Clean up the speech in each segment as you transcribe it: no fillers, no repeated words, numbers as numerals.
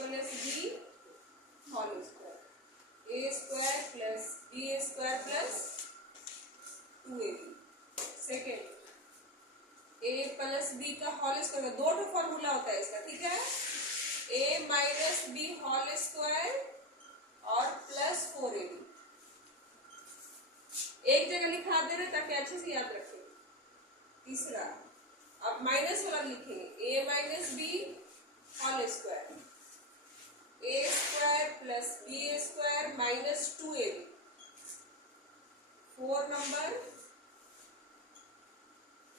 Plus B whole square, A square plus B square plus 2ab। Second, a plus B का whole square, दो तो formula होता है इसका, ठीक है। a minus B whole square और प्लस 4ab। एक जगह लिखा दे रहे ताकि अच्छे से याद रखें। तीसरा, अब माइनस वाला लिखेंगे, a minus B whole square, A square plus B square minus 2ab। 4 number,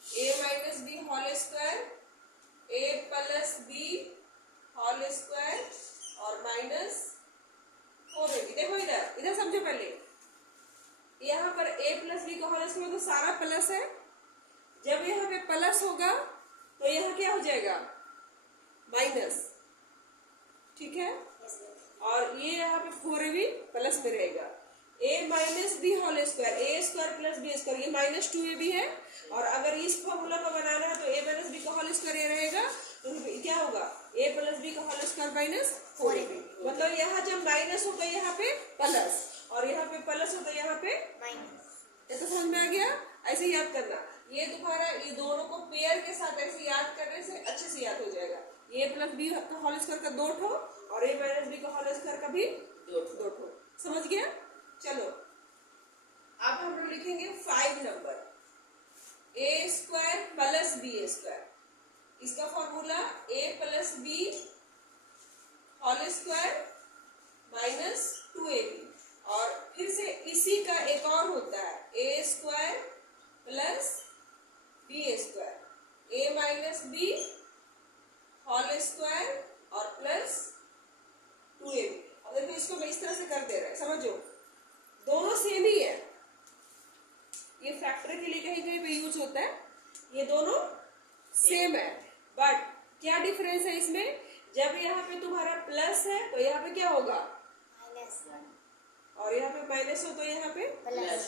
a minus B whole square, a plus B whole square और माइनस 4ab। देखो इधर इधर समझो पहले, यहाँ पर a प्लस बी का होल स्क्वायर तो सारा प्लस है। जब यहाँ पे प्लस होगा तो यहाँ क्या हो जाएगा, माइनस, ठीक है। और ये यहाँ पे 4ab प्लस में रहेगा। a minus B whole square, A square plus B square, ये माइनस 2ab है। और अगर इस फॉर्मूला को बनाना है तो a माइनस बी का होल स्क्वायर ये रहेगा, तो क्या होगा, a प्लस बी का होल स्क्वायर माइनस 4ab। मतलब यहाँ जब माइनस होगा यहाँ पे प्लस, और यहाँ पे प्लस होगा यहाँ पे माइनस। ये तो समझ में आ गया। ऐसे याद करना, ये दोबारा ये दोनों को पेयर के साथ ऐसे याद करने से अच्छे से याद हो जाएगा। a प्लस बी का होल स्क्वायर का 2 ठो और a माइनस बी का होल स्क्वायर का भी 2 ठो। समझ गया। चलो अब हम लोग लिखेंगे 5 number, A square plus B square. इसका formula a plus B whole square minus 2ab। और फिर से इसी का एक और होता है, A square plus B square, A minus B whole square और प्लस 2ab। अब देखो इसको मैं इस तरह से कर दे रहा है, समझो दोनों सेम ही है। ये फैक्टर के लिए कहीं कहीं पे यूज होता है, ये दोनों सेम है। बट क्या डिफरेंस है इसमें, जब यहाँ पे तुम्हारा प्लस है तो यहाँ पे क्या होगा, माइनस, और यहाँ पे माइनस हो तो यहाँ पे प्लस।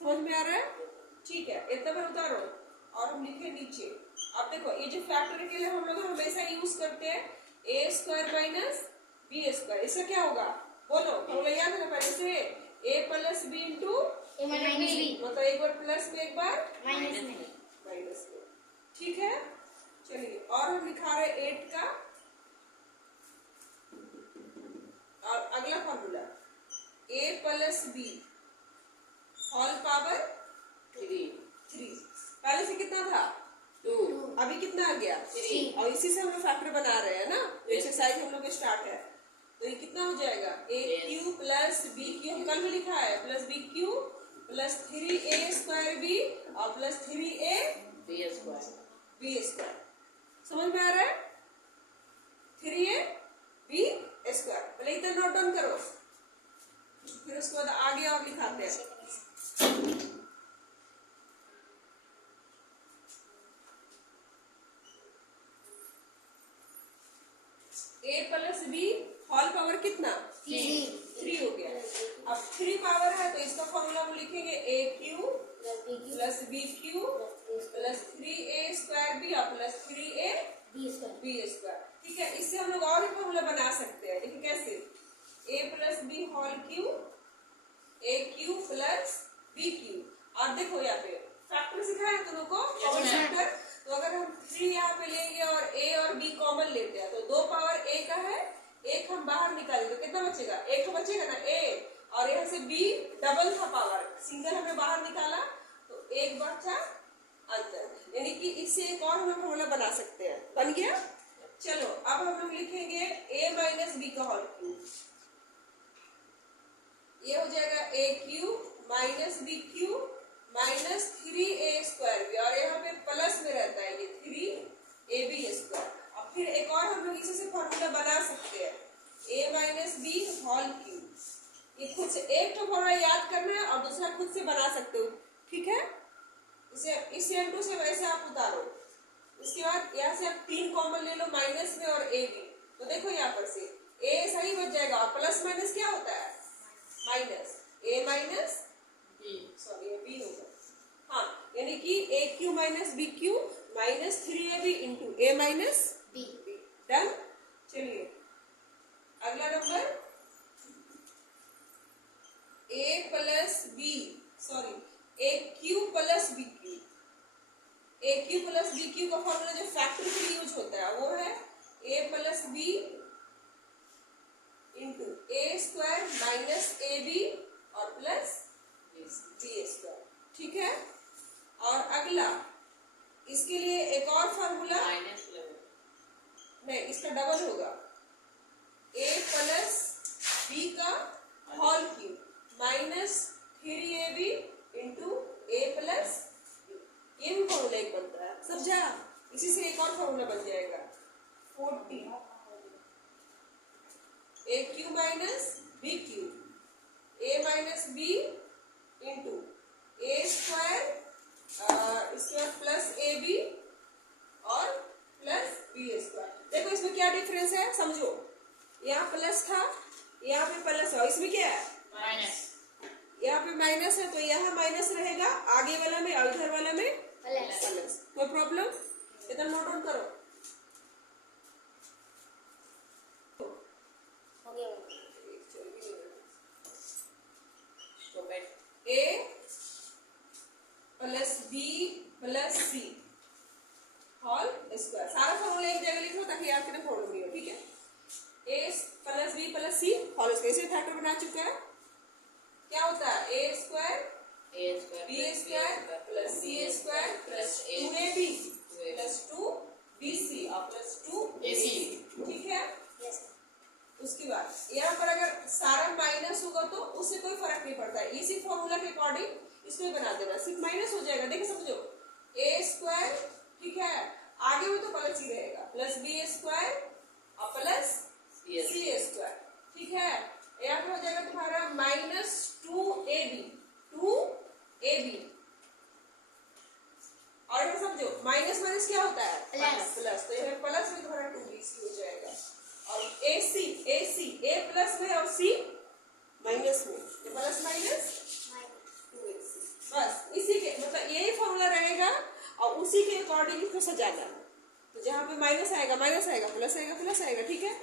समझ में आ रहा है, ठीक है। इतना पर उतारो और हम लिखे नीचे। अब देखो ये जो फैक्टर के लिए हम लोग हमेशा यूज करते हैं, ए स्क्वायर माइनस बी स्क्वायर। इसका क्या होगा, बोलो, हम लोग याद है पहले से, ए प्लस बी इंटू ए माइनस बी, मतलब एक बार प्लस में एक बार माइनस में, ठीक है। चलिए और हम लिखा रहे 8 का, और अगला formula a plus B whole power 3। पहले से कितना था, 2, अभी कितना आ गया, 3। और इसी से हम लोग फैक्टर बना रहे हैं ना, एक्सरसाइज हम लोग स्टार्ट है। तो ये कितना हो जाएगा, A cube plus B cube, हम कल भी लिखा है, plus B cube plus 3a square B और प्लस 3a बी स्क्वायर। समझ में आ रहा है, 3a बी स्क्वायर। पहले इतना नोट डाउन करो, फिर उसके बाद आगे और लिखाते हैं। a plus B whole power कितना, 3 हो गया। अब 3 पावर है तो इसका फॉर्मूला हम लिखेंगे a cube plus B cube plus 3a square B और प्लस 3a बी स्क्वायर, ठीक है। इससे हम लोग और भी फॉर्मूला बना सकते हैं, देखिए कैसे, a plus B whole cube, A cube plus B cube. और देखो यहाँ पे फैक्टर सिखाया है तुम को, कॉमन फैक्टर। तो अगर हम 3 यहाँ पे लेंगे और a और b कॉमन लेते हैं तो 2 पावर a का है, एक हम बाहर निकालेंगे तो कितना बचेगा, एक तो बचेगा ना a, और यहाँ से b डबल था पावर, सिंगल हमने बाहर निकाला तो एक बचा अंदर, यानी कि इससे एक और हम फॉर्मूला बना सकते हैं। बन गया। चलो अब हम लोग लिखेंगे a माइनस बी का होल क्यूब, ये हो जाएगा a cube minus B cube minus 3a square B, और यहाँ पे प्लस में रहता है ये 3ab स्क्वायर। अब फिर एक और हम लोग इसी से फॉर्मूला बना सकते हैं, a minus B whole cube. ये खुद से एक तो फॉर्मूला याद करना है और दूसरा खुद से बना सकते हो, ठीक है। इसे इस m2 से वैसे आप उतारो, इसके बाद यहाँ से आप 3 कॉमन ले लो माइनस में और a भी, तो देखो यहाँ पर से a सही बच जाएगा और प्लस माइनस क्या होता है, minus, a minus B, sorry ये b होगा, हाँ, यानी कि a cube minus B cube minus 3ab into a minus B. Done. चलिए अगला नंबर A plus B, sorry A cube plus B cube. A cube plus B cube का formula जो फैक्टर के लिए यूज होता है वो है A plus B into A square minus A B और प्लस बी स्क्वायर, ठीक है। और अगला इसके लिए एक और फॉर्मूला, नहीं इसका डबल होगा, ए प्लस बी का whole cube minus 3ab into A plus, ये भी फॉर्मूला एक बनता है, समझा। इसी से एक और फॉर्मूला बन जाएगा 40 ए Q minus B cube, A minus B into A square इसके बाद प्लस ए बी और प्लस बी स्क्वायर। देखो इसमें क्या डिफरेंस है समझो, यहाँ प्लस था यहाँ पे प्लस है, इसमें क्या है माइनस, यहाँ पे माइनस है तो यहाँ माइनस रहेगा आगे वाला में और इधर वाला में प्लस। कोई प्रॉब्लम? इधर नोट डाउन करो। ए plus B plus C whole square, सारा फॉर्मूला एक जगह लिख लो ताकि याद करना प्रॉब्लम नहीं हो, ठीक है। A plus B plus C whole square, इसे फैक्टर बना चुका है। क्या होता है A square B square plus C square plus 2ab plus 2bc और प्लस 2ac, ठीक है। उसके बाद यहाँ पर अगर सारा माइनस होगा तो उससे कोई फर्क नहीं पड़ता है, इसी फॉर्मूला के अकॉर्डिंग इसको ही बना देना, सिर्फ माइनस हो जाएगा। देखिए समझो ए स्क्वायर, ठीक है, आगे में तो प्लस ही रहेगा, प्लस बी स्क्वायर और प्लस सी स्क्वायर, ठीक है। यहाँ पे हो जाएगा तुम्हारा माइनस 2ab और ये समझो माइनस माइनस क्या होता है प्लस, तो यहाँ प्लस में तुम्हारा 2bc हो जाएगा और AC ए प्लस में और सी माइनस में, ये प्लस माइनस 2ac, बस इसी के मतलब यही फॉर्मूला रहेगा और उसी के अकॉर्डिंग इसको सजाना है। तो जहाँ पे माइनस आएगा प्लस आएगा, ठीक है।